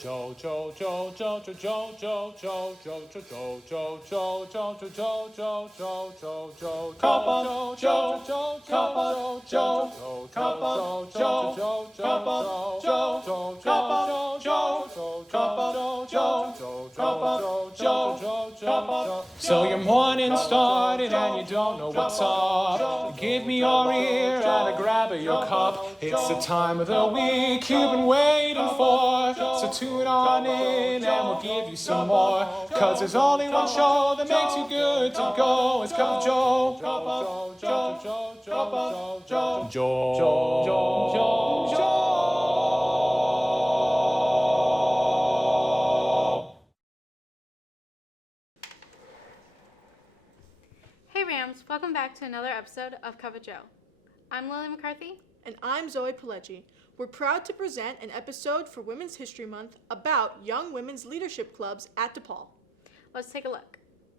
So your morning started and you don't know what's up. Give me your ear and a grab of your cup. It's the time of the week you've been waiting for. So tune on in and we'll give you some more. Cause there's only one show that makes you good to go. It's Cup of Joe. Hey Rams, welcome back to another episode of Cup of Joe. I'm Lily McCarthy. And I'm Zoe Pileggi. We're proud to present an episode for Women's History Month about young women's leadership clubs at DePaul. Let's take a look.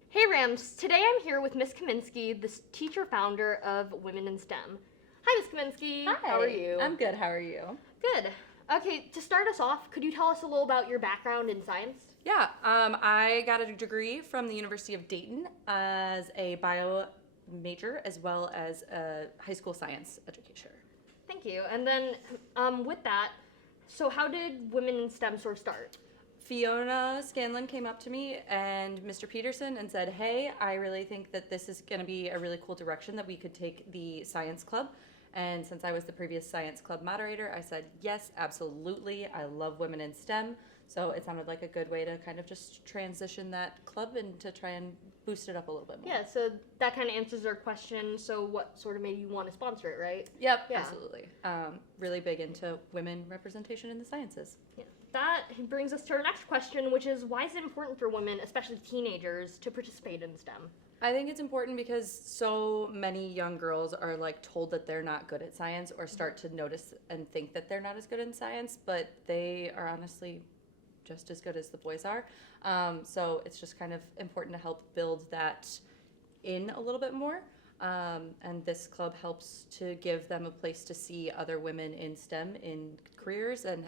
Hey Rams, today I'm here with Miss Kaminsky, the teacher founder of Women in STEM. Hi Miss Kaminsky. Hi. How are you? I'm good, how are you? Good. Okay, to start us off, could you tell us a little about your background in science? Yeah, I got a degree from the University of Dayton as a bio major as well as a high school science educator. Thank you. And then with that, so how did Women in STEM sort of start? Fiona Scanlon came up to me and Mr. Peterson and said, hey, I really think that this is going to be a really cool direction that we could take the science club. And since I was the previous science club moderator, I said, yes, absolutely. I love Women in STEM. So it sounded like a good way to kind of just transition that club and to try and boost it up a little bit more. Yeah, so that kind of answers our question. So what sort of made you want to sponsor it, right? Yep, Yeah. absolutely. Really big into women representation in the sciences. Yeah. That brings us to our next question, which is why is it important for women, especially teenagers, to participate in STEM? I think it's important because so many young girls are like told that they're not good at science or start to notice and think that they're not as good in science, but they are honestly just as good as the boys are. So it's just kind of important to help build that in a little bit more. And this club helps to give them a place to see other women in STEM in careers and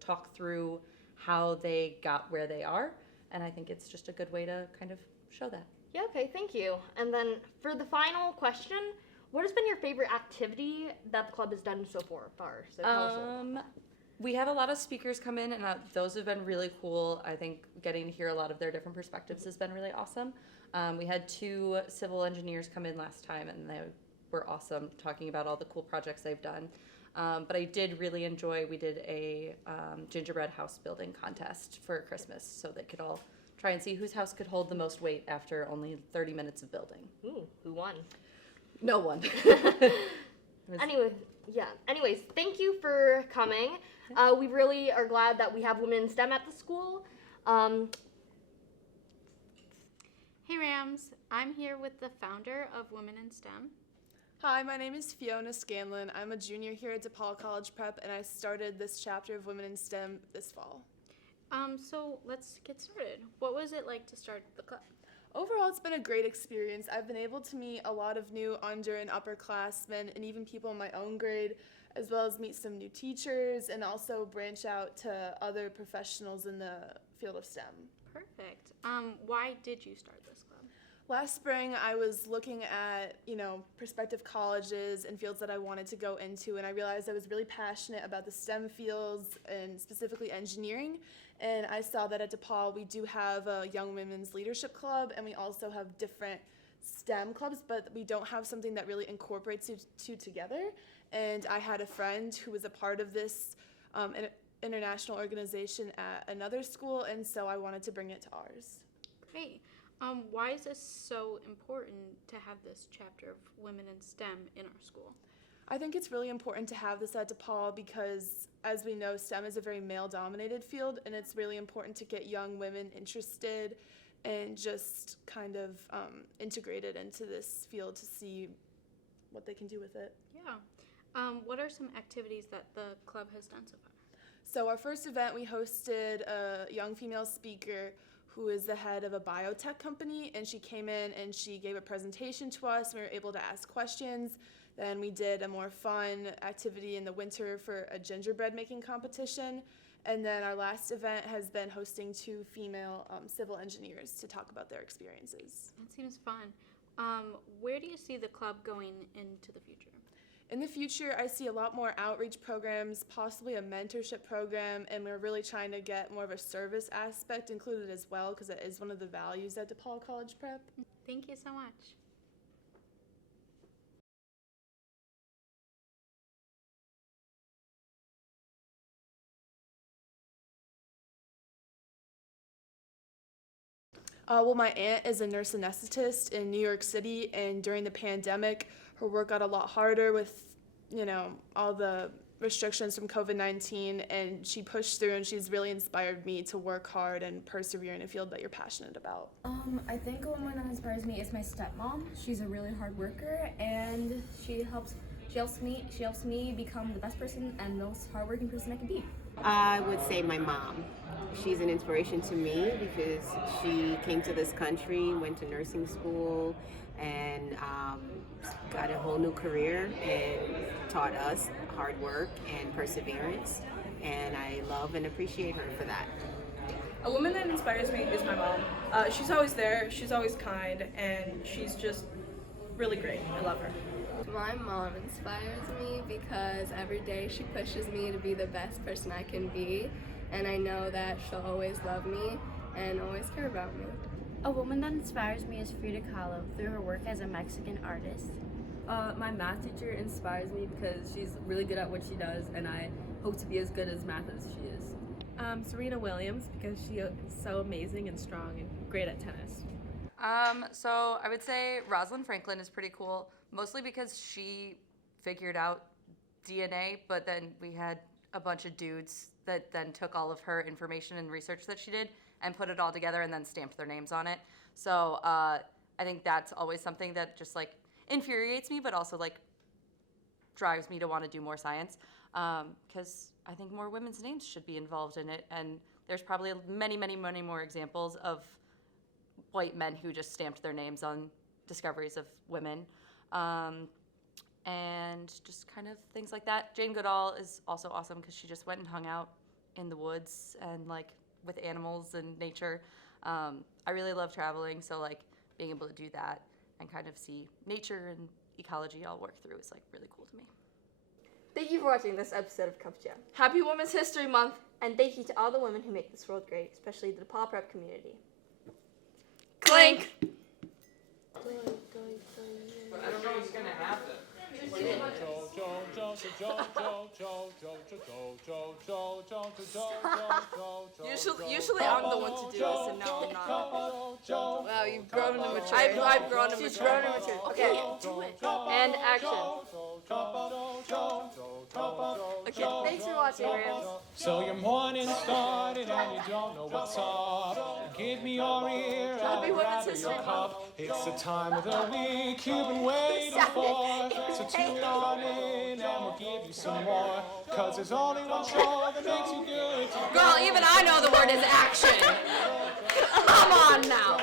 talk through how they got where they are. And I think it's just a good way to kind of show that. Yeah, okay, thank you. And then for the final question, what has been your favorite activity that the club has done so far? So tell us a little. We have a lot of speakers come in, and those have been really cool. I think getting to hear a lot of their different perspectives has been really awesome. We had 2 civil engineers come in last time, and they were awesome, talking about all the cool projects they've done. But I did really enjoy, we did a gingerbread house building contest for Christmas, so they could all try and see whose house could hold the most weight after only 30 minutes of building. Ooh, who won? No one. Anyways, thank you for coming. We really are glad that we have Women in STEM at the school. Hey Rams, I'm here with the founder of Women in STEM. Hi, my name is Fiona Scanlon. I'm a junior here at DePaul College Prep, and I started this chapter of Women in STEM this fall. So let's get started. What was it like to start the club? Overall, it's been a great experience. I've been able to meet a lot of new under and upperclassmen and even people in my own grade, as well as meet some new teachers and also branch out to other professionals in the field of STEM. Perfect. Why did you start this club? Last spring, I was looking at, prospective colleges and fields that I wanted to go into, and I realized I was really passionate about the STEM fields and specifically engineering. And I saw that at DePaul, we do have a Young Women's Leadership Club, and we also have different STEM clubs, but we don't have something that really incorporates the two together. And I had a friend who was a part of this international organization at another school, and so I wanted to bring it to ours. Great. Why is this so important to have this chapter of Women in STEM in our school? I think it's really important to have this at DePaul because, as we know, STEM is a very male-dominated field, and it's really important to get young women interested and just kind of integrated into this field to see what they can do with it. Yeah. What are some activities that the club has done so far? So our first event, we hosted a young female speaker who is the head of a biotech company, and she came in and she gave a presentation to us. We were able to ask questions. Then we did a more fun activity in the winter for a gingerbread making competition. And then our last event has been hosting 2 female civil engineers to talk about their experiences. That seems fun. Where do you see the club going into the future? In the future, I see a lot more outreach programs, possibly a mentorship program, and we're really trying to get more of a service aspect included as well, because it is one of the values at DePaul College Prep. Thank you so much. Well, my aunt is a nurse anesthetist in New York City, and during the pandemic, her work got a lot harder with, all the restrictions from COVID-19, and she pushed through, and she's really inspired me to work hard and persevere in a field that you're passionate about. I think a woman that inspires me is my stepmom. She's a really hard worker, and she helps me become the best person and most hardworking person I can be. I would say my mom. She's an inspiration to me because she came to this country, went to nursing school, and got a whole new career and taught us hard work and perseverance. And I love and appreciate her for that. A woman that inspires me is my mom. She's always there, she's always kind, and she's just really great. I love her. My mom inspires me because every day she pushes me to be the best person I can be, and I know that she'll always love me and always care about me. A woman that inspires me is Frida Kahlo through her work as a Mexican artist. My math teacher inspires me because she's really good at what she does, and I hope to be as good as math as she is. Serena Williams, because she is so amazing and strong and great at tennis. So I would say Rosalind Franklin is pretty cool, mostly because she figured out DNA, but then we had a bunch of dudes that then took all of her information and research that she did and put it all together and then stamped their names on it. So I think that's always something that just like infuriates me, but also like drives me to want to do more science, because I think more women's names should be involved in it. And there's probably many, many, many more examples of white men who just stamped their names on discoveries of women, and just kind of things like that. Jane Goodall is also awesome because she just went and hung out in the woods and like with animals and nature. I really love traveling, so like being able to do that and kind of see nature and ecology all work through is like really cool to me. Thank you for watching this episode of Cup Jam. Happy Women's History Month, and thank you to all the women who make this world great, especially the DePaul Prep community. Clink! But I don't know what's gonna happen. Usually I'm the one to do this, and now I'm not. Wow, you've grown and matured. I've grown and matured. She's grown and matured. Okay, do it. And action. Okay, thanks for watching, Rams. So your morning started and you don't know what's up. Give me your ear and I'll grab your cup. It's the time of the week you've been waiting for. So tune on in and we'll give you some more. Cause there's only one show that makes you good. Girl, even I know the word is action. Come on now.